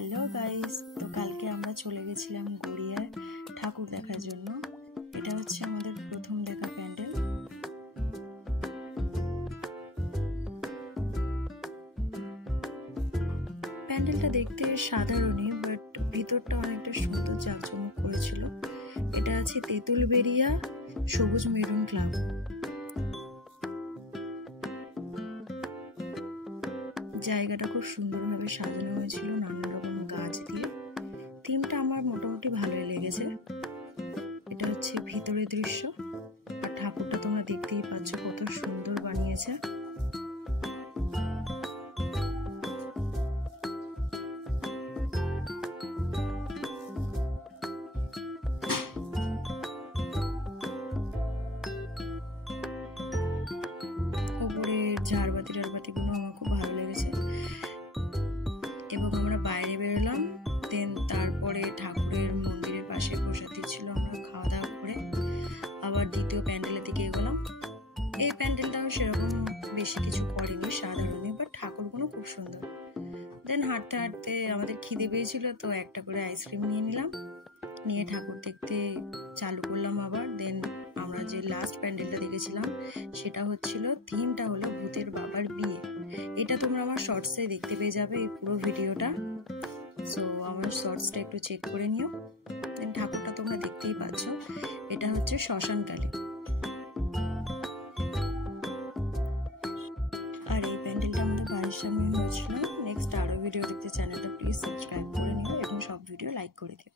Hello guys, তো কালকে আমরা চলে গেছিলাম গড়িয়ায় ঠাকুর দেখার জন্য। এটা হচ্ছে আমাদের প্রথম দেখা প্যান্ডেল। প্যান্ডেলটা দেখতে সাধারণই, বাট ভিতরটা অনেকটা সুন্দর জাঁকজমক করেছিল। এটা আছে তেঁতুলবেড়িয়া সবুজ মেরুন ক্লাব। জায়গাটা খুব সুন্দরভাবে সাজানো হয়েছিল নানান রকম গাছ দিয়ে। থিমটা আমার মোটামুটি ভালোই লেগেছে। এটা হচ্ছে ভিতরের দৃশ্য, আর ঠাকুরটা তোমরা দেখতেই পাচ্ছ কত সুন্দর বানিয়েছে। ঝাড়বাতি টাড়বাতিগুলো আমার খুব ভালো লেগেছে। এবং আমরা বাইরে বেরোলাম, দেন তারপরে ঠাকুরের মন্দিরের পাশে প্রসাদ দিচ্ছিল, আমরা খাওয়া দাওয়া করে আবার দ্বিতীয় প্যান্ডেলের দিকে এগোলাম। এই প্যান্ডেলটাও সেরকম বেশি কিছু করেনি, সাধারণই, বাট ঠাকুরগুলো খুব সুন্দর। দেন হাঁটতে হাঁটতে আমাদের খিদে পেয়েছিল, তো একটা করে আইসক্রিম নিয়ে নিলাম, নিয়ে ঠাকুর দেখতে চালু করলাম আবার। দেন আমরা যে লাস্ট প্যান্ডেলটা দেখেছিলাম সেটা হচ্ছিল, থিমটা হলো ভূতের বাবার বিয়ে। এটা তোমরা আমার শর্টসে দেখতে পেয়ে যাবে এই পুরো ভিডিওটা। সো আমার শর্টসটা একটু চেক করে নিও। দেন ঠাকুরটা তোমরা দেখতেই পাচ্ছ, এটা হচ্ছে শ্মশানকালী। আর এই প্যান্ডেলটা আমাদের বাড়ির সামনে হয়েছিল। নেক্সট আরো ভিডিও দেখতে চ্যানেলটা প্লিজ সাবস্ক্রাইব করে নিও এবং সব ভিডিও লাইক করে দিও।